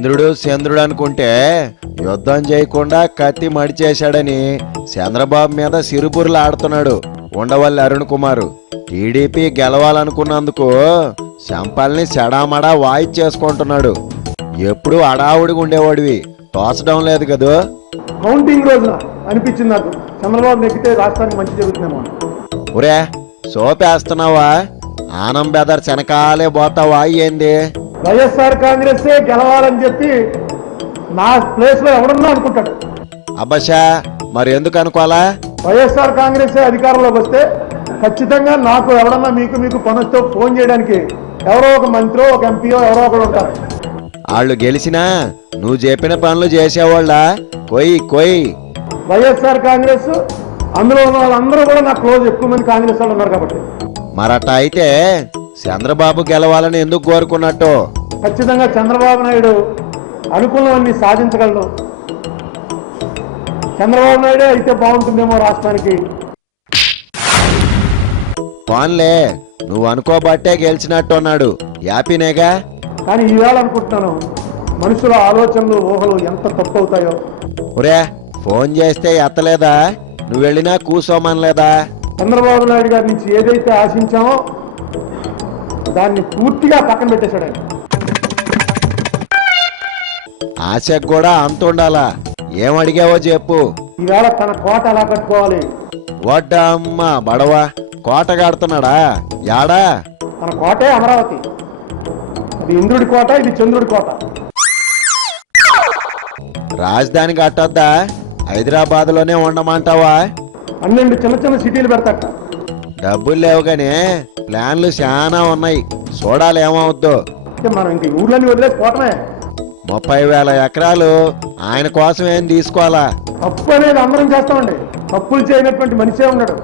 ఇంద్రుడు చంద్రుడు అనుకుంటే యుద్ధం చేయకుండా కత్తి మడిచేశాడని చంద్రబాబు మీద సిరుబురులు ఆడుతున్నాడు ఉండవల్లి అరుణ్ కుమార్. టీడీపీ గెలవాలనుకున్నందుకు శంపల్ని చెడామడా వాయిచ్చేసుకుంటున్నాడు. ఎప్పుడు అడావుడిగా ఉండేవాడివి, తోచడం లేదు కదూ. కౌంటింగ్ రోజున అనిపించింది నాకు చంద్రబాబు నెక్కితే రాష్ట్రానికి మంచి జరుగుతుందేమో. ఒరే సోపేస్తున్నావా? ఆనం బెదర్ శనకాలే పోతావా ఏంది? వైఎస్ఆర్ కాంగ్రెస్ గెలవాలని చెప్పి నా ప్లేస్ లో ఎవడన్నా అనుకుంటాడు. అబ్బషా మరి ఎందుకు అనుకోవాలా? వైఎస్ఆర్ కాంగ్రెస్ అధికారంలోకి వస్తే ఖచ్చితంగా నాకు ఎవడన్నా మీకు పనొస్తే ఫోన్ చేయడానికి ఎవరో ఒక మంత్రి, ఒక ఎంపీఓ ఎవరో ఒకరు ఉంటారు. వాళ్ళు గెలిచినా నువ్వు చెప్పిన పనులు చేసేవాళ్ళ కొయ్యి. వైఎస్ఆర్ కాంగ్రెస్ అందులో ఉన్న వాళ్ళందరూ కూడా నాకు క్లోజ్, ఎక్కువ మంది కాంగ్రెస్ వాళ్ళు ఉన్నారు కాబట్టి. మరట అయితే చంద్రబాబు గెలవాలని ఎందుకు కోరుకున్నట్టు? ఖచ్చితంగా చంద్రబాబు నాయుడు అనుకున్నవన్నీ సాధించగలడు. చంద్రబాబు నాయుడే అయితే బాగుంటుందేమో రాష్ట్రానికి. పోన్లే, నువ్వు అనుకోబట్టే గెలిచినట్టు అన్నాడు. హ్యాపీనేగా. కానీ ఈవేళ అనుకుంటున్నాను మనుషుల ఆలోచనలు, ఊహలు ఎంత తప్పు అవుతాయో. ఒరే ఫోన్ చేస్తే ఎత్తలేదా? నువ్వు వెళ్ళినా కూసోమనలేదా? చంద్రబాబు నాయుడు గారి నుంచి ఏదైతే ఆశించామో దాన్ని పూర్తిగా పక్కన పెట్టేశాడు ఆయన. ఆశకు కూడా అంత ఉండాలా? ఏమడిగావో చెప్పు. ఈవేళ తన కోట ఎలా కట్టుకోవాలి? వడ్డమ్మ బడవా, కోట కడుతున్నాడా? యాడా? తన కోటే అమరావతి. అది ఇంద్రుడి కోట, ఇది చంద్రుడి కోట. రాజధాని కట్టొద్దా? హైదరాబాద్ లోనే ఉండమంటావా? 12 చిన్న చిన్న సిటీలు పెడతాట. డబ్బులు లేవు గానీ ప్లాన్లు చాలా ఉన్నాయి, చూడాలి ఏమవుద్దో. అంటే మనం ఇంక ఊర్లన్నీ వదిలేసి పోవటమే. 30,000 ఎకరాలు ఆయన కోసం ఏం తీసుకోవాలా? తప్పు అనేది అందరం చేస్తామండి. తప్పులు చేయనటువంటి మనిషే ఉన్నాడు.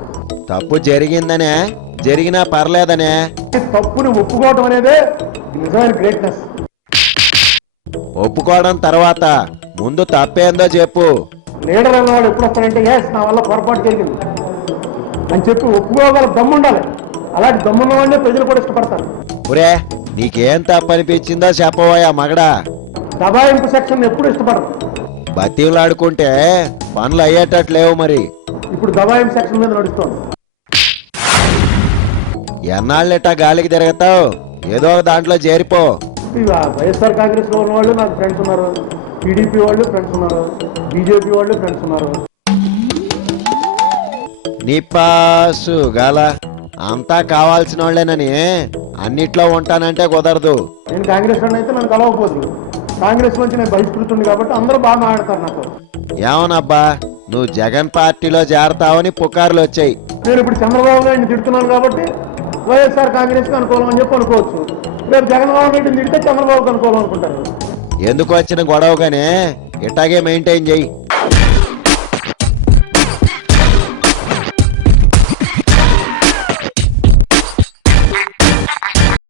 తప్పు జరిగిందనే, జరిగినా పర్లేదనే. తప్పుని ఒప్పుకోవటం అనేదే నిజమైన గ్రేట్నెస్. ఒప్పుకోవడం తర్వాత ముందు తప్పేందో చెప్పు. లీడర్ అన్నవాడు ఎప్పుడు వస్తాడంటే ఎస్ నా వల్ల పొరపాటు జరిగింది అని చెప్పి ఒప్పుకోగల దమ్ము ఉండాలి. అలాంటి దమ్మున్న వాడినే ప్రజలు కూడా ఇష్టపడతారు. ఒరే నీకేం తప్పనిపించిందో చెప్పబోయా మగడా. దబాయింపు సెక్షన్ ఎప్పుడు ఇష్టపడరు. బతీలాడుకుంటే పనులు అయ్యేటట్లు లేవు. మరి ఇప్పుడు దబాయింపు సెక్షన్ మీద నడుస్తోంది. ఎన్నాళ్ళెట్టా గాలికి తిరగతావు? ఏదో ఒక దాంట్లో చేరిపో. వైఎస్ఆర్ కాంగ్రెస్ లో ఉన్న వాళ్ళు నాకు ఫ్రెండ్స్ ఉన్నారు, టీడీపీ వాళ్ళు ఫ్రెండ్స్ ఉన్నారు, బీజేపీ వాళ్ళు ఫ్రెండ్స్ ఉన్నారు. నిపాసు గాల అంతా కావాల్సిన వాళ్ళేనని అన్నిట్లో ఉంటానంటే కుదరదు. నేను కాంగ్రెస్ వాడిని అయితే నన్ను కలవకపోదు. కాంగ్రెస్ నుంచి నేను బహిష్కృతుంది కాబట్టి అందరూ బాగా మాట్లాడతారు నాతో. ఏమనబ్బా నువ్వు జగన్ పార్టీలో చేరతావని పుకార్లు వచ్చాయి. నేను ఇప్పుడు చంద్రబాబు నాయుడిని తిడుతున్నాను కాబట్టి వైఎస్ఆర్ కాంగ్రెస్కి అనుకూలం అని చెప్పి అనుకోవచ్చు. రేపు జగన్మోహన్ రెడ్డిని తిడితే చంద్రబాబుకి అనుకూలం అనుకుంటారు. ఎందుకు వచ్చిన గొడవగానే ఇట్లాగే మెయింటైన్ చెయ్యి.